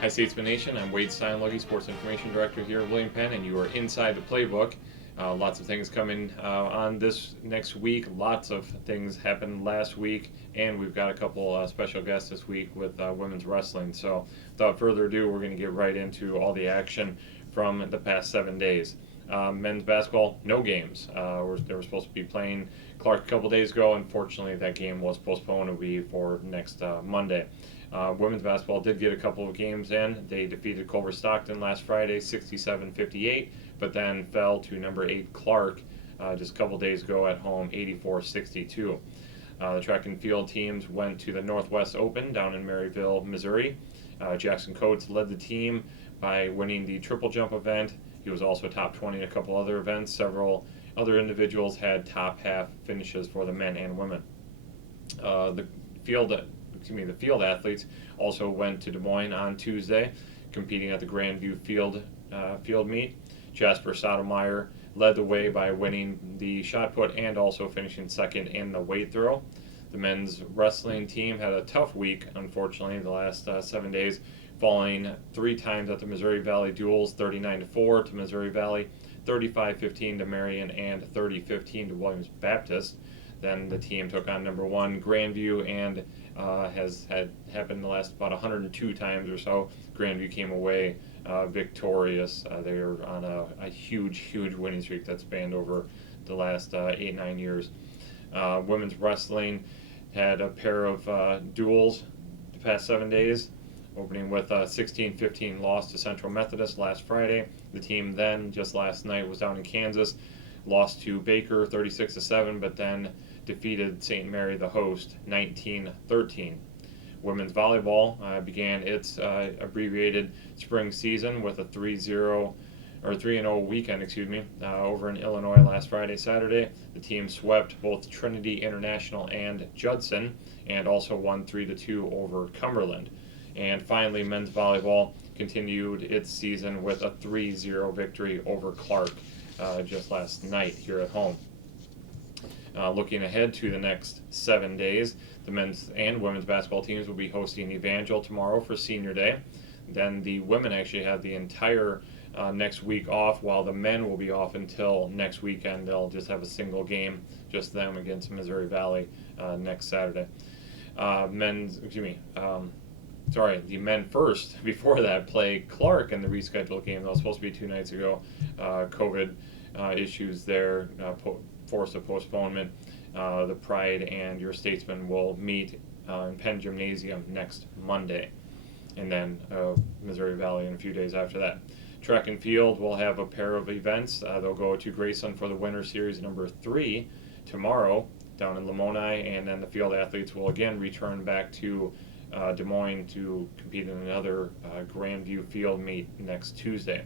Hi, Statesman Nation. I'm Wade Steinlucky, Sports Information Director here at William Penn, and you are inside the Playbook. Lots of things coming on this next week. Lots of things happened last week, and we've got a couple special guests this week with women's wrestling. So, without further ado, we're going to get right into all the action from the past 7 days. Men's basketball, no games. They were supposed to be playing Clark a couple days ago. Unfortunately, that game was postponed. It will be for next Monday. Women's basketball did get a couple of games in. They defeated Culver Stockton last Friday, 67-58, but then fell to number 8 Clark just a couple days ago at home, 84-62. The track and field teams went to the Northwest Open down in Maryville, Missouri. Jackson Coates led the team by winning the triple jump event. He was also top 20 in a couple other events. Several other individuals had top half finishes for the men and women. The field athletes also went to Des Moines on Tuesday, competing at the Grandview field meet. Jasper Sotomayor led the way by winning the shot put and also finishing second in the weight throw. The men's wrestling team had a tough week, unfortunately, the last 7 days, falling 3 times at the Missouri Valley Duels, 39-4 to Missouri Valley, 35-15 to Marion, and 30-15 to Williams Baptist. Then the team took on number 1 Grandview, and has had happened the last about 102 times or so. Grandview came away victorious. They are on a huge winning streak that spanned over the last 8-9 years. Women's wrestling had a pair of duels the past 7 days, opening with a 16-15 loss to Central Methodist last Friday. The team then, just last night, was down in Kansas, lost to Baker 36-7, but then defeated St. Mary, the host, 19-13. Women's volleyball began its abbreviated spring season with a 3-0 weekend, over in Illinois last Friday, Saturday. The team swept both Trinity International and Judson, and also won 3-2 over Cumberland. And finally, men's volleyball continued its season with a 3-0 victory over Clark just last night here at home. Looking ahead to the next 7 days, the men's and women's basketball teams will be hosting Evangel tomorrow for Senior Day. Then the women actually have the entire next week off, while the men will be off until next weekend. They'll just have a single game, just them against Missouri Valley next Saturday. The men first, before that, play Clark in the rescheduled game that was supposed to be 2 nights ago. COVID issues there forced a postponement. The Pride and your Statesman will meet in Penn Gymnasium next Monday, and then Missouri Valley in a few days after that. Track and field will have a pair of events. They'll go to Graceland for the Winter Series number 3 tomorrow down in Lamoni, and then the field athletes will again return back to Des Moines to compete in another Grandview field meet next Tuesday.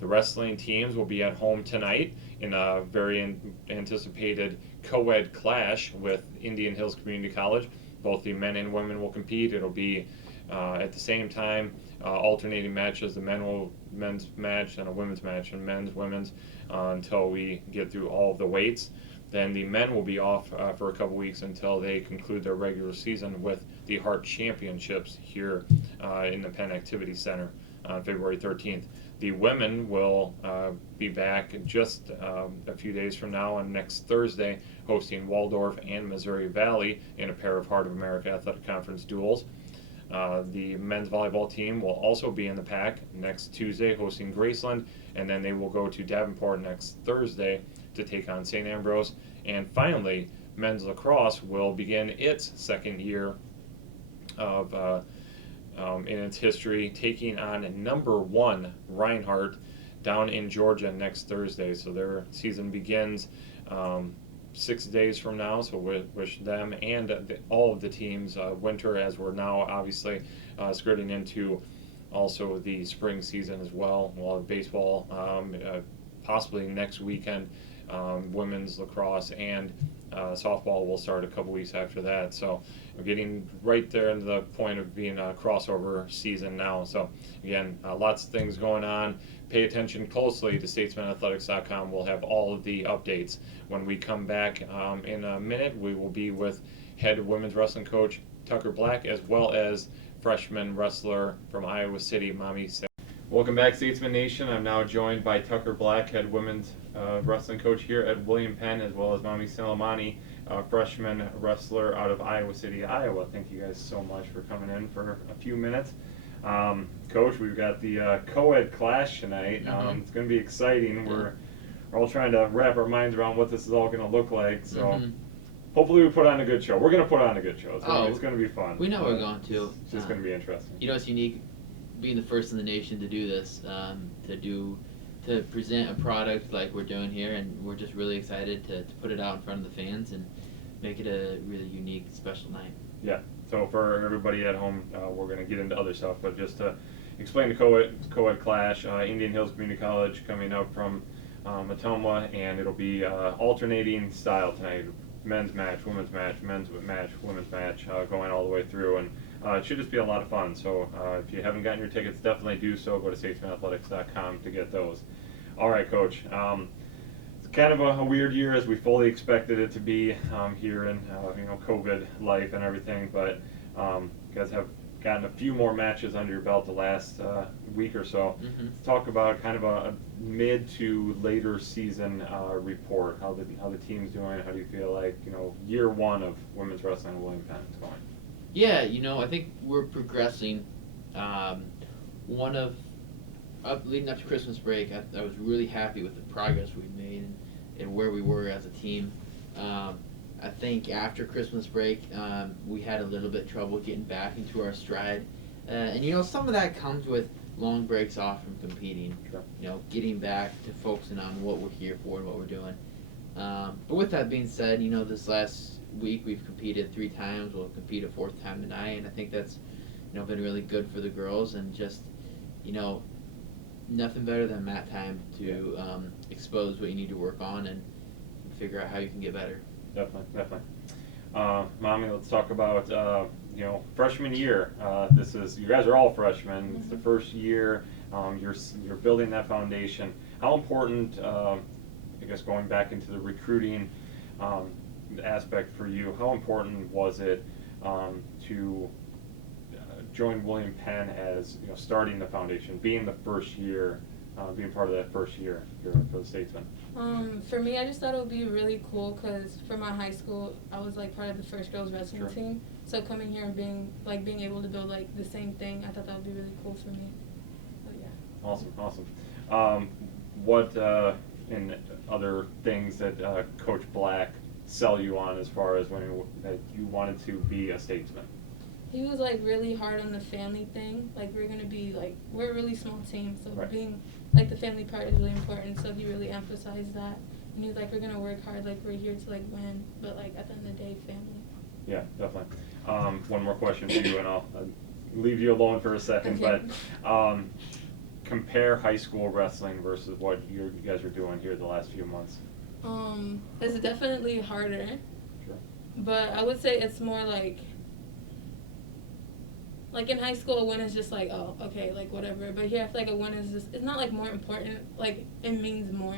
The wrestling teams will be at home tonight in a very anticipated co-ed clash with Indian Hills Community College. Both the men and women will compete. It'll be at the same time, alternating matches. The men's match and a women's match, and women's until we get through all of the weights. Then the men will be off for a couple weeks until they conclude their regular season with the Hart Championships here in the Penn Activity Center on February 13th. The women will be back just a few days from now on next Thursday, hosting Waldorf and Missouri Valley in a pair of Heart of America Athletic Conference duels. The men's volleyball team will also be in the pack next Tuesday, hosting Graceland, and then they will go to Davenport next Thursday to take on St. Ambrose. And finally, men's lacrosse will begin its second year of in its history, taking on number 1 Reinhardt down in Georgia next Thursday. So their season begins 6 days from now, so we wish them and all of the teams winter, as we're now obviously skirting into also the spring season as well. We'll have baseball possibly next weekend. Women's lacrosse and softball will start a couple weeks after that. So we're getting right there into the point of being a crossover season now. So again, lots of things going on. Pay attention closely to statesmanathletics.com. We'll have all of the updates. When we come back in a minute, we will be with head women's wrestling coach Tucker Black, as well as freshman wrestler from Iowa City, Mami Selemani. Welcome back, Statesman Nation. I'm now joined by Tucker Black, head women's wrestling coach here at William Penn, as well as Mami Selemani, freshman wrestler out of Iowa City, Iowa. Thank you guys so much for coming in for a few minutes. Coach, we've got the co-ed clash tonight. It's going to be exciting. We're all trying to wrap our minds around what this is all going to look like. So hopefully we put on a good show. We're going to put on a good show. It's going to be fun. We know we're going to. It's just going to be interesting. You know, it's unique being the first in the nation to do this, to present a product like we're doing here, and we're just really excited to put it out in front of the fans and make it a really unique, special night. Yeah. So for everybody at home, we're going to get into other stuff, but just to explain the co-ed clash, Indian Hills Community College coming up from Matoma, and it'll be alternating style tonight. Men's match, women's match, men's match, women's match, going all the way through, and it should just be a lot of fun. So if you haven't gotten your tickets, definitely do so. Go to statesmanathletics.com to get those. All right, Coach. It's kind of a weird year, as we fully expected it to be here in COVID life and everything. But you guys have gotten a few more matches under your belt the last week or so. Let's talk about kind of a mid to later season report. How the team's doing. How do you feel like year one of women's wrestling in William Penn is going? Yeah, I think we're progressing. Leading up to Christmas break, I was really happy with the progress we made and where we were as a team. I think after Christmas break, we had a little bit trouble getting back into our stride. And some of that comes with long breaks off from competing. Sure. Getting back to focusing on what we're here for and what we're doing. But with that being said, this last week we've competed 3 times. We'll compete a 4th time tonight, and I think that's been really good for the girls, and just nothing better than mat time to expose what you need to work on and figure out how you can get better. Definitely. Mami, let's talk about freshman year. You guys are all freshmen. It's the first year. You're building that foundation. How important, I guess, going back into the recruiting aspect for you, how important was it to join William Penn as starting the foundation, being the first year, being part of that first year here for the Statesman? For me, I just thought it would be really cool because for my high school, I was part of the first girls wrestling team. So coming here and being able to build the same thing, I thought that would be really cool for me. But yeah. Awesome. What in other things that Coach Black sell you on as far as when you wanted to be a Statesman? He was really hard on the family thing. We're gonna be we're a really small team, so being the family part is really important. So he really emphasized that, and he was we're gonna work hard, we're here to win, but at the end of the day, family. Yeah, definitely. One more question for you, and I'll leave you alone for a second. Okay. But compare high school wrestling versus what you guys are doing here the last few months. It's definitely harder. Sure. But I would say it's more in high school, a win is just oh, okay, whatever. But here, I feel a win is just, it's not more important. It means more.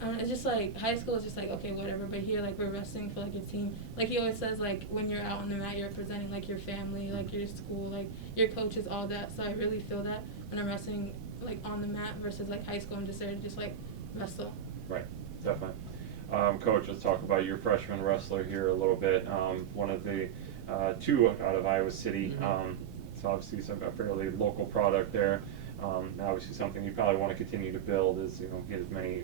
It's just high school is just okay, whatever. But here, we're wrestling for your team. He always says, when you're out on the mat, you're representing your family, your school, your coaches, all that. So I really feel that when I'm wrestling on the mat versus high school, I'm just there to just wrestle. Right, definitely. Coach, let's talk about your freshman wrestler here a little bit. One of the 2 out of Iowa City. It's obviously a fairly local product there. Obviously something you probably want to continue to build is get as many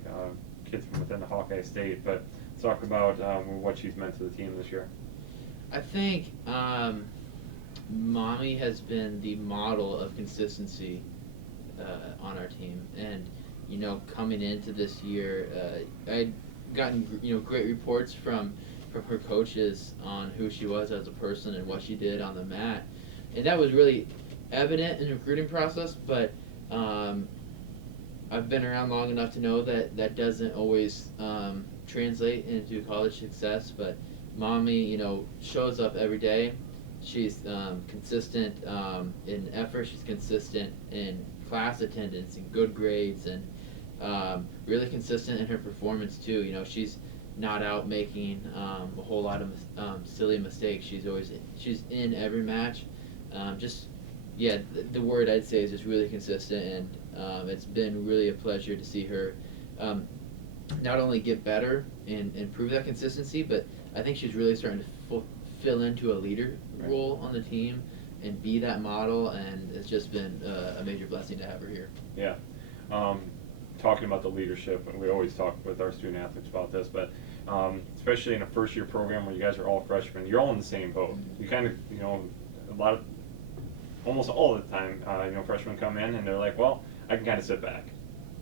kids from within the Hawkeye State. But let's talk about what she's meant to the team this year. I think Mami has been the model of consistency on our team, and coming into this year, I'd gotten great reports from her coaches on who she was as a person and what she did on the mat, and that was really evident in the recruiting process. But I've been around long enough to know that doesn't always translate into college success. But Mami, shows up every day. She's consistent in effort. She's consistent in class attendance and good grades, and really consistent in her performance too. She's not out making a whole lot of silly mistakes. She's in every match. just yeah, the word I'd say is just really consistent, and it's been really a pleasure to see her not only get better and improve that consistency, but I think she's really starting to fill into a leader role on the team and be that model, and it's just been a major blessing to have her here. Yeah. Talking about the leadership, and we always talk with our student athletes about this, but especially in a first year program where you guys are all freshmen, you're all in the same boat. You kind of, almost all the time, freshmen come in and they're like, well, I can kind of sit back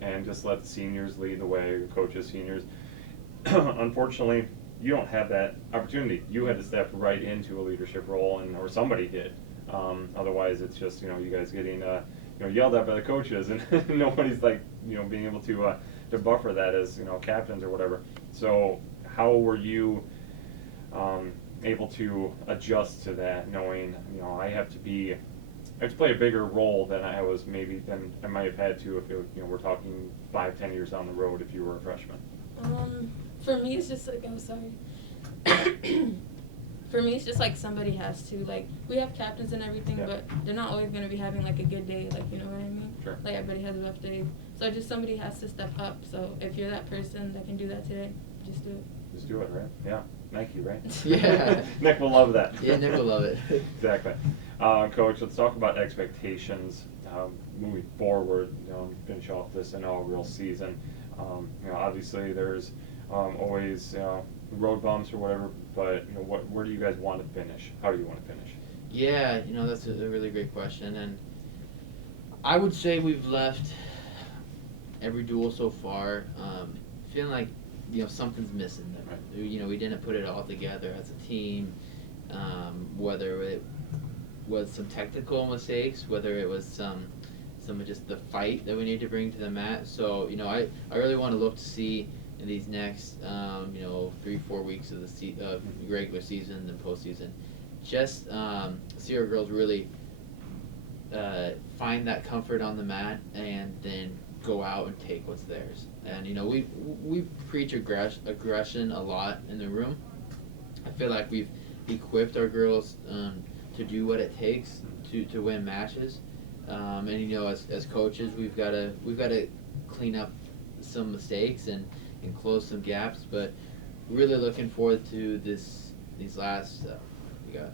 and just let the seniors lead the way, coaches, seniors. Unfortunately, you don't have that opportunity. You had to step right into a leadership role, or somebody did. Otherwise, it's just, you guys getting yelled at by the coaches, and nobody's like, being able to buffer that as, captains or whatever. So how were you able to adjust to that, knowing, I have to play a bigger role than I might have had to if we're talking 5-10 years down the road if you were a freshman? For me, it's just like, I'm sorry. For me, it's just like somebody has to, like, we have captains and everything, Yeah. but they're not always going to be having like a good day, like, you know what I mean? Sure. Like, everybody has a rough day. So just somebody has to step up. So if you're that person that can do that today, just do it. Just do it, right? Yeah. Nike, right? Yeah. Nick will love that. Yeah, Nick will love it. Exactly. Coach, let's talk about expectations moving forward, finish off this inaugural season. Obviously there's always road bumps or whatever, but where do you guys want to finish? How do you want to finish? Yeah, that's a really great question, and I would say we've left every duel so far feeling like something's missing. Right. We didn't put it all together as a team, whether it was some technical mistakes, whether it was some of just the fight that we need to bring to the mat. So I really want to look to see in these next 3-4 weeks of the regular season and postseason, just see our girls really find that comfort on the mat and then go out and take what's theirs. And we preach aggression a lot in the room. I feel like we've equipped our girls to do what it takes to win matches. And as coaches, we've got to clean up some mistakes and close some gaps. But really looking forward to these last we got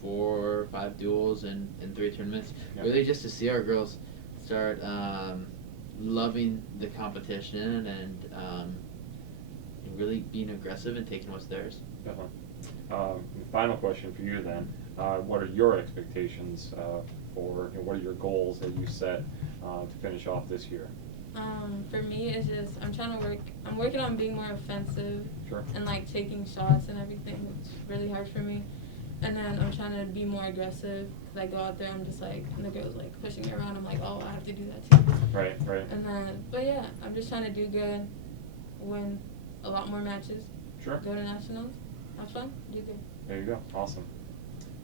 4 or 5 duels and 3 tournaments. Yep. Really just to see our girls start loving the competition and really being aggressive and taking what's theirs. Definitely. Final question for you then. What are your expectations for, what are your goals that you set to finish off this year? For me, it's just I'm working on being more offensive. Sure. And like taking shots and everything. It's really hard for me. And then I'm trying to be more aggressive, because I go out there, I'm just like, and the girl's like pushing me around, I'm like, oh, I have to do that too. Right. And then, but yeah, I'm just trying to do good, win a lot more matches, Sure. go to nationals, have fun, do good. There you go. Awesome.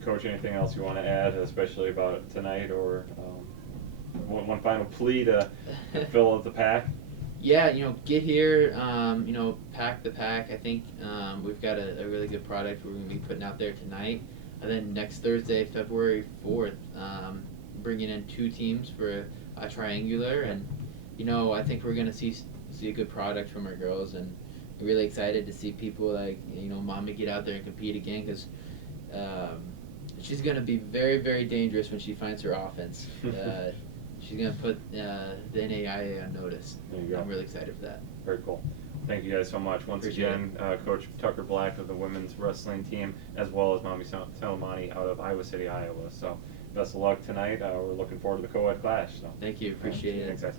Coach, anything else you want to add, especially about tonight, or one final plea to fill out the pack? Yeah, get here, pack the pack. I think we've got a really good product we're going to be putting out there tonight. And then next Thursday, February 4th, bringing in 2 teams for a triangular. And, I think we're going to see a good product from our girls. And I'm really excited to see people like, Mami get out there and compete again, because she's going to be very, very dangerous when she finds her offense. She's going to put the NAIA on notice. There you go. I'm really excited for that. Very cool. Thank you guys so much. Once Appreciate again, Coach Tucker Black of the women's wrestling team, as well as Mami Selemani out of Iowa City, Iowa. So best of luck tonight. We're looking forward to the co-ed clash. So. Thank you. Appreciate it. Thanks, guys.